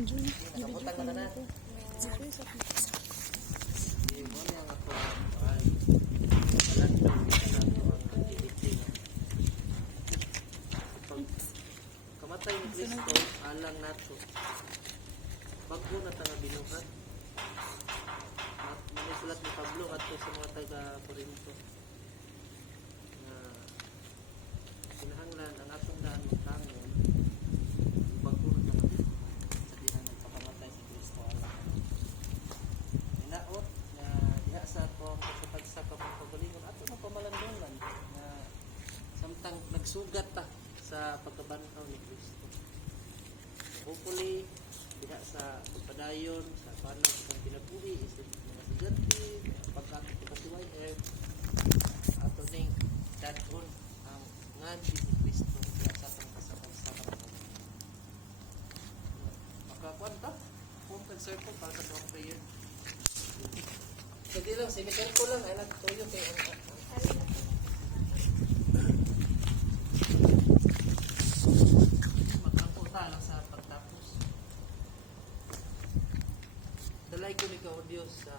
Nakabutang na natin. Hindi mo niya nga po. Kamatay ni Kristo, alang nato. Bago na taga binuhat. Manisulat ni Pablo at sa mga taga-Corinto na kinahanglan ang atong daan magtangon bago na taga sabi na nagpakamatay si Kristo alang. Inaot na diha sa atong kasapagsa kapagpagalingon ato na pamalandungan na samtang nagsugat ta sa pagkabanhaw ni Kristo. Hopefully diha sa pagpadayon sa paano sa kinabuhi isip mga estudyante pagkatapos sa CYF ato ning dadon ang ngansi ni Kristo diha sa atong kasapagsa makakwanta kung circle para sa mga prayer hindi lang semi-circle lang ay nagtuyo kay magkakuta lang sa pagtapos dalay ko ni ka o Diyos sa